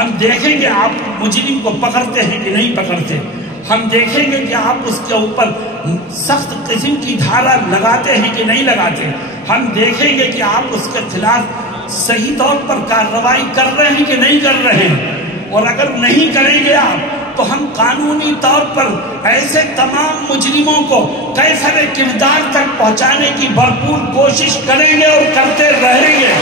ہم دیکھیں گے آپ مجرم کو پکڑتے ہیں کہ نہیں پکڑتے، ہم دیکھیں گے کہ آپ اس کے اوپر سخت قسم کی دھارا لگاتے ہیں کہ نہیں لگاتے، ہم دیکھیں گے کہ آپ اس کے خلاف صحیح طور پر کارروائی کر رہے ہیں کہ نہیں کر رہے ہیں۔ اور اگر نہیں کریں گے آپ تو ہم قانونی طور پر ایسے تمام مجرموں کو کیفر کردار تک پہنچانے کی بھرپور کوشش کریں گے اور کرتے رہیں گے،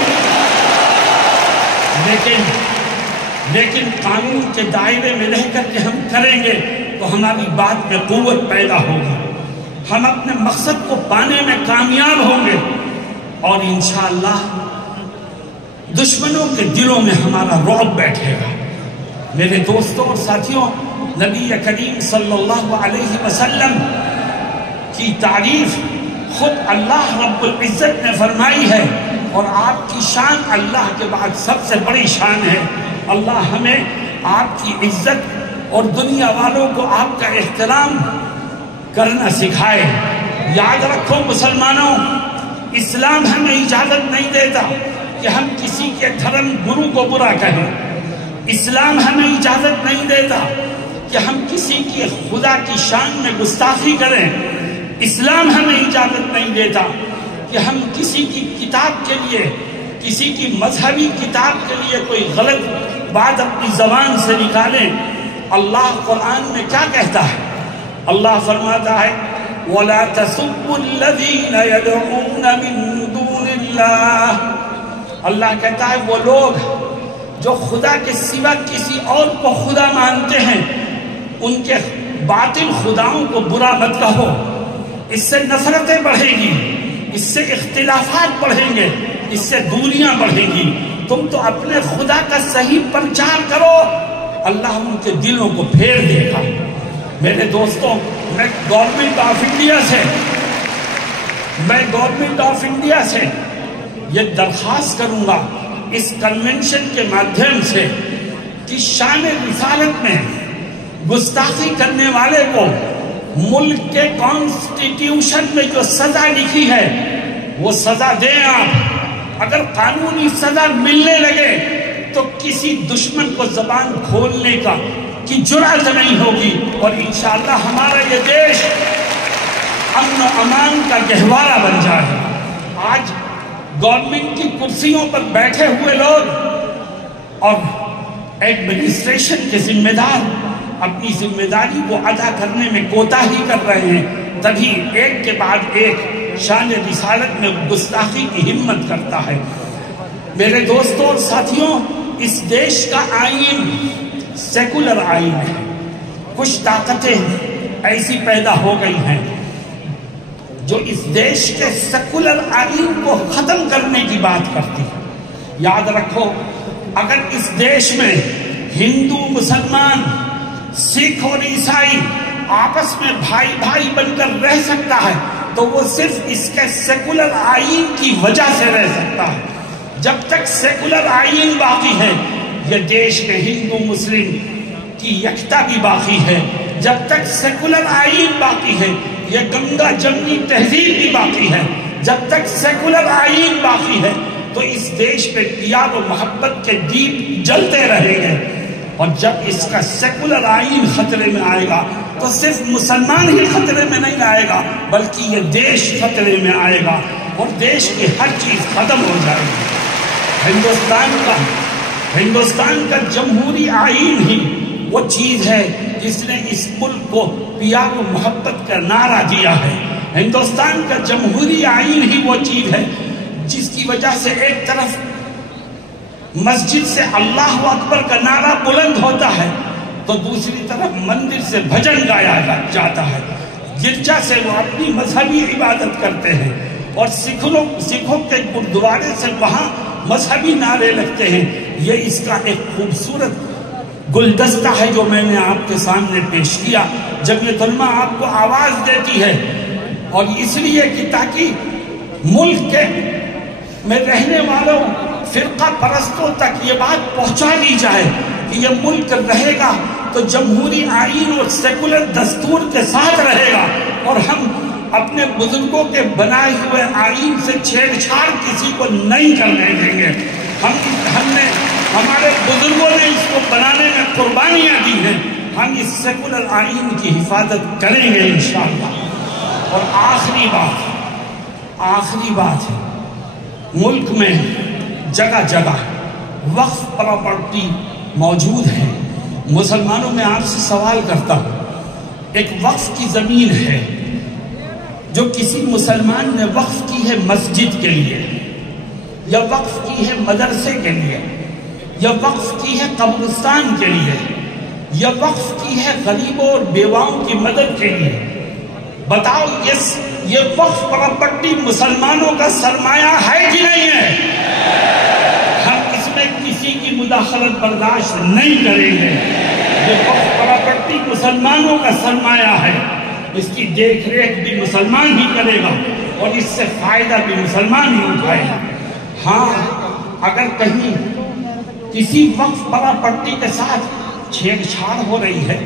لیکن قانون کے دائرے میں رہ کر کے ہم کریں گے تو ہماری بات میں قوت پیدا ہوگی، ہم اپنے مقصد کو پانے میں کامیاب ہوں گے، اور انشاءاللہ دشمنوں کے دلوں میں ہمارا رعب بیٹھے گا۔ میرے دوستوں اور ساتھیوں، نبی کریم صلی اللہ علیہ وسلم کی تعریف خود اللہ رب العزت نے فرمائی ہے، اور آپ کی شان اللہ کے بعد سب سے بڑی شان ہے۔ اللہ ہمیں آپ کی عزت اور دنیا والوں کو آپ کا احترام کرنا سکھائے۔ یاد رکھو مسلمانوں، اسلام ہمیں اجازت نہیں دیتا کہ ہم کسی کے دھرم گرو کو برا کہیں، اسلام ہمیں اجازت نہیں دیتا کہ ہم کسی کی خدا کی شان میں گستاخی کریں، اسلام ہمیں اجازت نہیں دیتا کہ ہم کسی کی کتاب کے لیے، کسی کی مذہبی کتاب کے لیے کوئی غلط بات اپنی زبان سے نکالیں۔ اللہ قرآن میں کیا کہتا ہے؟ اللہ فرماتا ہے وَلَا تَسُبُّوا الَّذِينَ يَدْعُونَ مِن دُونِ اللَّهِ، اللہ کہتا ہے وہ لوگ جو خدا کے سوا کسی اور کو خدا مانتے ہیں، ان کے باطل خداؤں کو برا مت کہو، اس سے نفرتیں بڑھیں گی، اس سے اختلافات بڑھیں گے، اس سے دوریاں بڑھیں گی۔ تم تو اپنے خدا کا صحیح پرچار کرو، اللہ ان کے دلوں کو پھیر دے گا۔ میرے دوستوں، میں گورنمنٹ آف انڈیا سے یہ درخواست کروں گا اس کنونشن کے مادھیم سے کہ شان رسالت میں گستاخی کرنے والے کو ملک کے کانسٹیٹیوشن میں جو سزا لکھی ہے وہ سزا دیں آپ۔ اگر قانونی سزا ملنے لگے تو کسی دشمن کو زبان کھولنے کی جرأت نہیں ہوگی، اور انشاءاللہ ہمارا یہ دیش امن و امان کا گہوارہ بن جائے۔ آج گورنمنٹ کی کرسیوں پر بیٹھے ہوئے لوگ اور ایڈمنسٹریشن کے ذمہ دار اپنی ذمہ داری کو ادا کرنے میں کوتاہی کر رہے ہیں، تبھی ایک کے بعد ایک شان رسالت میں گستاخی کی ہمت کرتا ہے۔ میرے دوستوں اور ساتھیوں، اس دیش کا آئین سیکولر آئین ہے، کچھ طاقتیں ایسی پیدا ہو گئی ہیں جو اس دیش کے سیکولر آئین کو ختم کرنے کی بات کرتی ہے۔ یاد رکھو، اگر اس دیش میں ہندو، مسلمان، سکھ اور عیسائی آپس میں بھائی بھائی بن کر رہ سکتا ہے تو وہ صرف اس کے سیکولر آئین کی وجہ سے رہ سکتا ہے۔ جب تک سیکولر آئین باقی ہے، یہ دیش میں ہندو مسلم کی یکتا بھی باقی ہے۔ جب تک سیکولر آئین باقی ہے، یہ گنگا جمنی تہذیب بھی باقی ہے۔ جب تک سیکولر آئین باقی ہے تو اس دیش پہ پیار و محبت کے دیپ جلتے رہیں گے، اور جب اس کا سیکولر آئین خطرے میں آئے گا تو صرف مسلمان ہی خطرے میں نہیں آئے گا بلکہ یہ دیش خطرے میں آئے گا، اور دیش کی ہر چیز ختم ہو جائے گی۔ ہندوستان کا جمہوری آئین ہی وہ چیز ہے جس نے اس ملک کو پیار و محبت کا نعرہ دیا ہے۔ ہندوستان کا جمہوری آئین ہی وہ چیز ہے جس کی وجہ سے ایک طرف مسجد سے اللہ اکبر کا نعرہ بلند ہوتا ہے تو دوسری طرف مندر سے بھجن گایا جاتا ہے، گرجا سے وہ اپنی مذہبی عبادت کرتے ہیں، اور سکھوں کے گردوارے سے وہاں مذہبی نعرے لگتے ہیں۔ یہ اس کا ایک خوبصورت گلدستہ ہے جو میں نے آپ کے سامنے پیش کیا۔ جمعیت علماء آپ کو آواز دیتی ہے، اور اس لیے کہ تاکہ ملک کے میں رہنے والوں فرقہ پرستوں تک یہ بات پہنچا دی جائے کہ یہ ملک رہے گا تو جمہوری آئین اور سیکولر دستور کے ساتھ رہے گا، اور ہم اپنے بزرگوں کے بنائے ہوئے آئین سے چھیڑ چھاڑ کسی کو نہیں کرنے دیں گے۔ ہمارے بزرگوں نے اس کو بنانے میں قربانیاں دی ہیں. ہم اس سیکولر آئین کی حفاظت کریں گے انشاءاللہ. اور آخری بات ہے، ملک میں جگہ جگہ وقف پراپرٹی موجود ہے. مسلمانوں میں آپ سے سوال کرتا ہوں، ایک وقف کی زمین ہے جو کسی مسلمان نے وقف کی ہے مسجد کے لیے، یا وقف کی ہے مدرسے کے لیے، یا وقف کی ہے قبرستان کے لیے، یا وقف کی ہے غریبوں اور بیواؤں کی مدد کے لیے. بتاؤ یہ وقف پراپرٹی مسلمانوں کا سرمایہ ہے کہ نہیں ہے؟ ہم اس میں کسی کی مداخلت برداشت نہیں کریں گے. یہ وقف پراپرٹی مسلمانوں کا سرمایہ ہے، اس کی دیکھ ریکھ بھی مسلمان ہی کرے گا اور اس سے فائدہ بھی مسلمان ہی اٹھائے گا. ہاں، اگر کہیں کسی وقف پراپرٹی کے ساتھ چھیڑ چھاڑ ہو رہی ہے،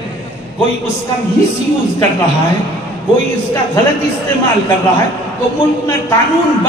کوئی اس کا مس یوز کر رہا ہے، کوئی اس کا غلط استعمال کر رہا ہے، تو ملک میں قانون